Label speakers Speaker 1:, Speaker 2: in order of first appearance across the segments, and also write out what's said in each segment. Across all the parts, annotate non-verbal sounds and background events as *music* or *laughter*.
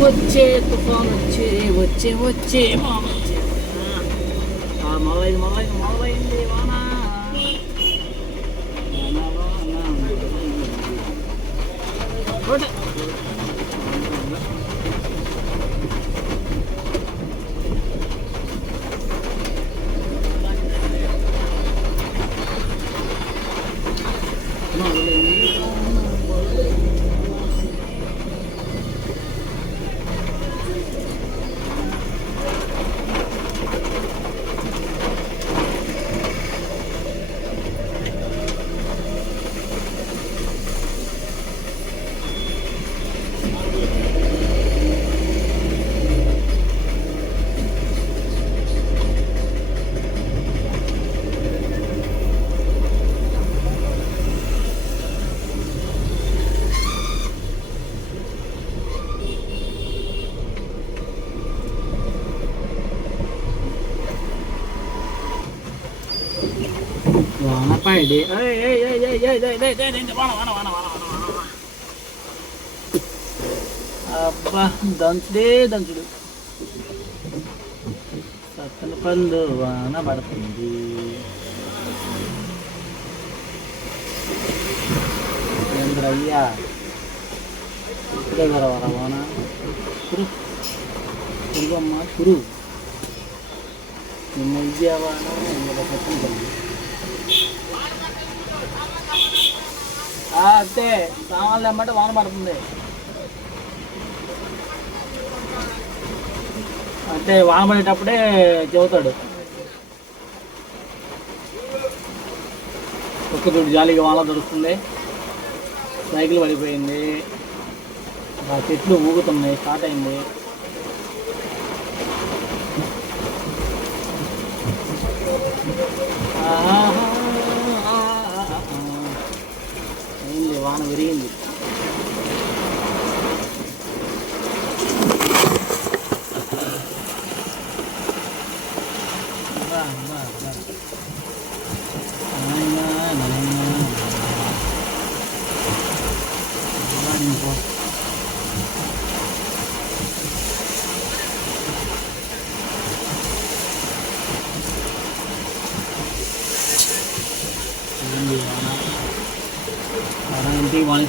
Speaker 1: వచ్చే తుఫాన్ వచ్చే వచ్చే వచ్చే మామ వచ్చే. మొదలైంది మొదలైంది మొదలైంది వానా వాన పైడి ఏయ్, ఏయ్, ఏయ్, ఏయ్, ఏయ్, ఏయ్, ఏయ్, ఏయ్, ఏయ్, వాన వాన వాన వాన వాన వాన వాన. అబ్బా దంచుడే దంచుడు సత్తల పండు వాన పడుతుంది ఏంద్రయ్యా ఇప్పుడే వరవరా వాన కురు కురుగమ్మ కురు నిన్న ఇయ్యవాన ఇందులో పట్టుకుంటుంది అంతే సామాన్లు అమ్మంటే వాన పడుతుంది. అంటే వాన పడేటప్పుడే చెబుతాడు ఒక్కతోటి జాలీగా వాన దొరుకుతుంది సైకిల్ పడిపోయింది. ఆ చెట్లు ఊగుతున్నాయి స్టార్ట్ అయింది. అయింది வானம் வரையும் Thank you.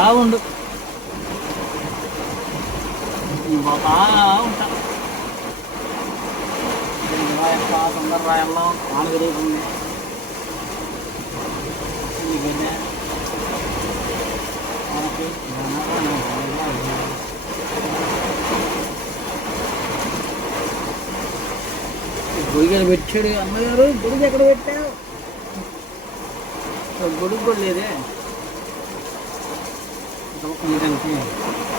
Speaker 1: బాగుండు. బాగా పోతా ఉంటా. రాయల్లా తొందర రాయల్లా వాన పెరుగుతుంది ఎందుకంటే వానకి గొయ్యలు పెట్టాడు అమ్మగారు. గొడుగు ఎక్కడ పెట్టావు గొడుగు కూడా లేదే. どこにいるんで。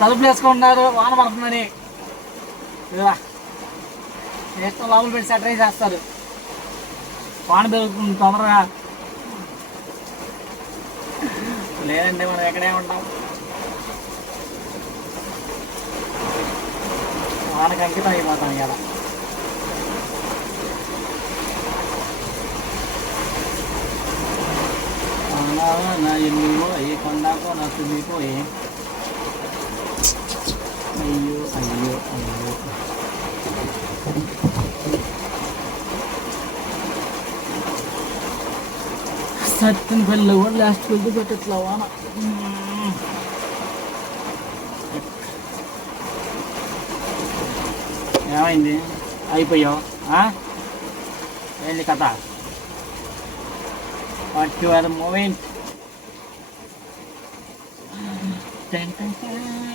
Speaker 1: తలుపులు వేసుకుంటున్నారు వాన పడుతుందని. ఇదిగో. వేసుకొని లోపల పెట్టి సెటరైజ్ చేస్తారు. వాన పెరుగుతుంది తొందరగా. లేదంటే మనం ఎక్కడే ఉంటాం. వానకి అంకితం అయిపోతాం ఇలా నా ఎన్నివో ఏ కొండాకో నా తుమ్మిపోయి అయ్యో అయ్యో అయ్యో సత్యం పిల్ల కూడా లాస్ట్ వెళ్తూ పెట్టట్లా వాన మ్మ్. ఏమైంది అయిపోయావు ఆ? ఏంది కథ వాట్ యు ఆర్ మూవింగ్ అయ్యా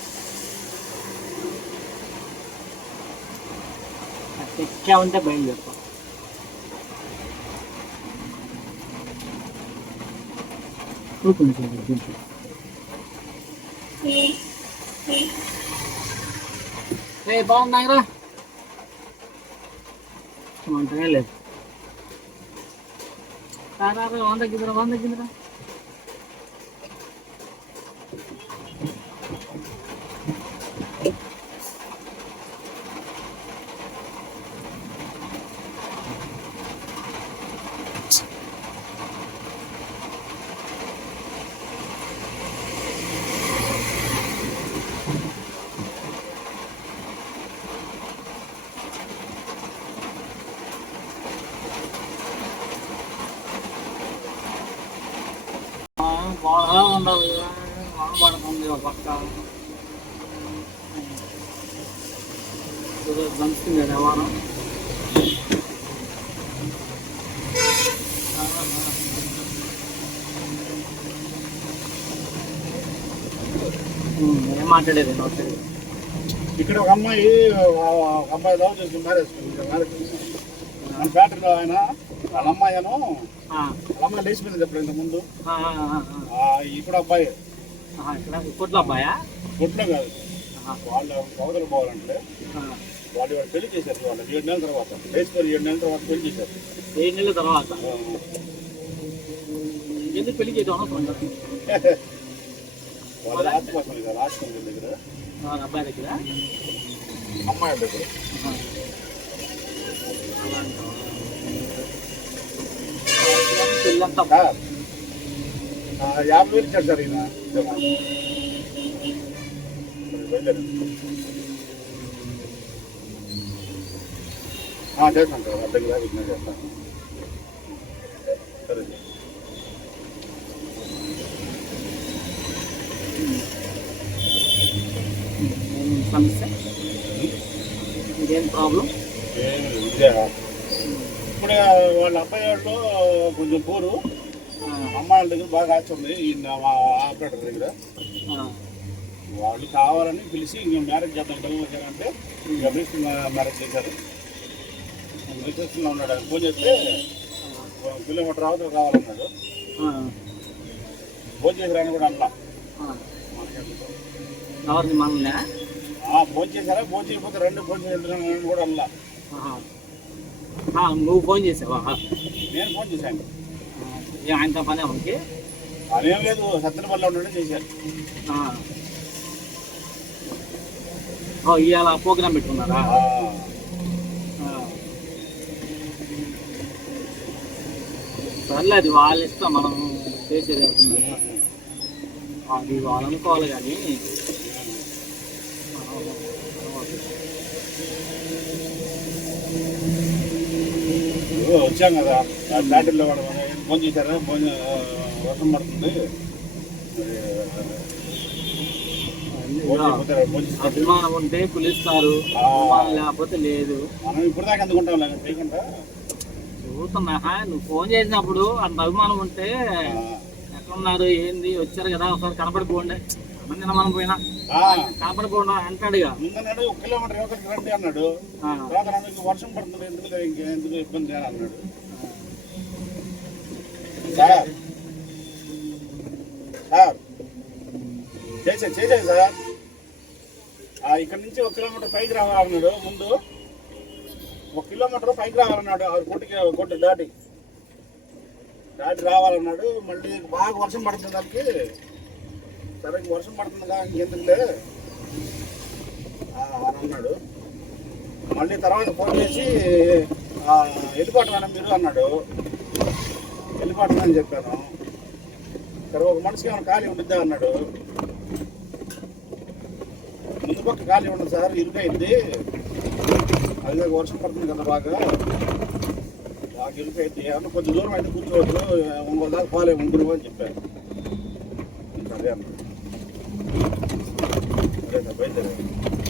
Speaker 1: రెండు ఉంటే బయలుదేరుతాం కూర్చుని దీంట్లో రే. బాగున్నాయిరా మంటనే లేదు వంద గిద్దరా వంద గిద్దరా బాగా ఉండాలి వాన పడుతుంది ఒక పక్క దంచుతుంది వ్యవహారం ఏం మాట్లాడేది
Speaker 2: ఇక్కడ ఒక అమ్మాయి అమ్మాయి లవ్ చేసుకుని మ్యారేజ్ మన ఫ్యాక్టరీలో ఆయన వాళ్ళ అమ్మాయిను
Speaker 1: ఆ,
Speaker 2: వాళ్ళ అమ్మాయి లేచిపోయింది చెప్పలేదు ఇంత ముందు. ఇప్పుడు అబ్బాయి.
Speaker 1: కొట్ల అబ్బాయా?
Speaker 2: కొట్లో కాదు. వాళ్ళ సోదరు పోవాలంటే. వాళ్ళు వాళ్ళు పెళ్ళి చేశారు వాళ్ళు ఏడు నెలల తర్వాత. లేచిపోయి ఏడు నెలల తర్వాత పెళ్ళి చేశారు.
Speaker 1: ఏడు నెలల తర్వాత? ఎందుకు పెళ్ళి చేయడం *laughs*
Speaker 2: వాళ్ళ కోసం కదా రాష్ట్రం దగ్గర.
Speaker 1: అబ్బాయి దగ్గర?
Speaker 2: అమ్మాయి దగ్గర. యాభై వేలు ఇచ్చాడు సార్ ఈయన. బయలుదేరు. చేస్తాను సార్ అర్థం కాదు విజ్ఞానం చేస్తాను సరే సార్
Speaker 1: ఏం సమస్య ఇదేం ప్రాబ్లం
Speaker 2: ఇప్పుడు వాళ్ళ అబ్బాయి వాళ్ళు కొంచెం పూరు అమ్మాయిల దగ్గర బాగా ఆశ ఉంది ఈ ఆపరేటర్ దగ్గర వాళ్ళు కావాలని పిలిచి ఇంక మ్యారేజ్ చేద్దాం పిల్లలు వచ్చారంటే ఇక మిస్ మ్యారేజ్ చేశారు రిసెప్షన్లో ఉన్నాడు ఆయన ఫోన్ చేస్తే కిలోమీటర్ రావద్దు కావాలన్నాడు ఫోన్ చేసి రాని కూడా అన్నా
Speaker 1: మనల్ని
Speaker 2: చేశారా? చేయకపోతే రెండు చేసి కూడా
Speaker 1: నువ్వు ఫోన్ చేసావా?
Speaker 2: నేను ఫోన్ చేశాను.
Speaker 1: ఆయనతో పనే ఉంది
Speaker 2: అదేం లేదు సత్తెనపల్లిలో ఉన్నాడు చేశాను
Speaker 1: ఓ ఇవాళ ప్రోగ్రామ్ పెట్టుకున్నారా. సర్లే అది వాళ్ళ ఇష్టం మనం చేసేది అది వాళ్ళు అనుకోవాలి కానీ మనం-
Speaker 2: ఇప్పుడు వచ్చాం కదా బ్యాటరీలో వాడు ఫోన్ చేశారా? ఫోన్ వర్షం పడుతుంది.
Speaker 1: అభిమానం ఉంటే పిలుస్తారు
Speaker 2: ఆ.
Speaker 1: అభిమానం లేకపోతే లేదు.
Speaker 2: మనం ఇప్పుడు దాకా ఎందుకుంటాం లేక చేయకుండా
Speaker 1: చూస్తున్నా నువ్వు ఫోన్ చేసినప్పుడు అంత అభిమానం ఉంటే ఎక్కడున్నారు ఏంది వచ్చారు కదా ఒకసారి కనపడిపోండి. నిన్న మనం పోయినా
Speaker 2: ఆ,
Speaker 1: కనపడకుండా అంటాడుగా
Speaker 2: ముందన్నాడు ఒక కిలోమీటర్ యువతకి రండి అన్నాడు. తర్వాత నాకు వర్షం పడుతుంది ఎందుకు ఇంకెందుకు ఇబ్బంది అని అన్నాడు. సార్. సార్. చేసే చేసేది సార్. ఇక్కడ నుంచి ఒక కిలోమీటర్ పైకి రావాలన్నాడు ముందు. ఒక కిలోమీటర్ పైకి రావాలన్నాడు ఆ కొట్టుకి కొట్టు దాటి. దాటి రావాలన్నాడు మళ్ళీ బాగా వర్షం పడుతుంది దానికి. సరే వర్షం పడుతుందిగా ఇంకెందుకులే అని అన్నాడు. మళ్ళీ తర్వాత ఫోన్ చేసి ఆ, వెళ్ళిపోవటమేనా మీరు అన్నాడు. వెళ్ళిపోవటమని చెప్పాను. సరే ఒక మనిషికి ఏమైనా ఖాళీ ఉండిద్దా అన్నాడు. ముందు పక్క ఖాళీ ఉండదు సార్ ఇరుకైంది. అది వర్షం పడుతుంది కదా బాగా. బాగా ఇరుకైంది. ఏమన్నా కొంచెం దూరం అయితే కూర్చోవద్దు ఇంకో దాకా పోలే ఉందరు అని చెప్పాను. సరే అన్నాడు. సరే సార్ బయలుదేరాను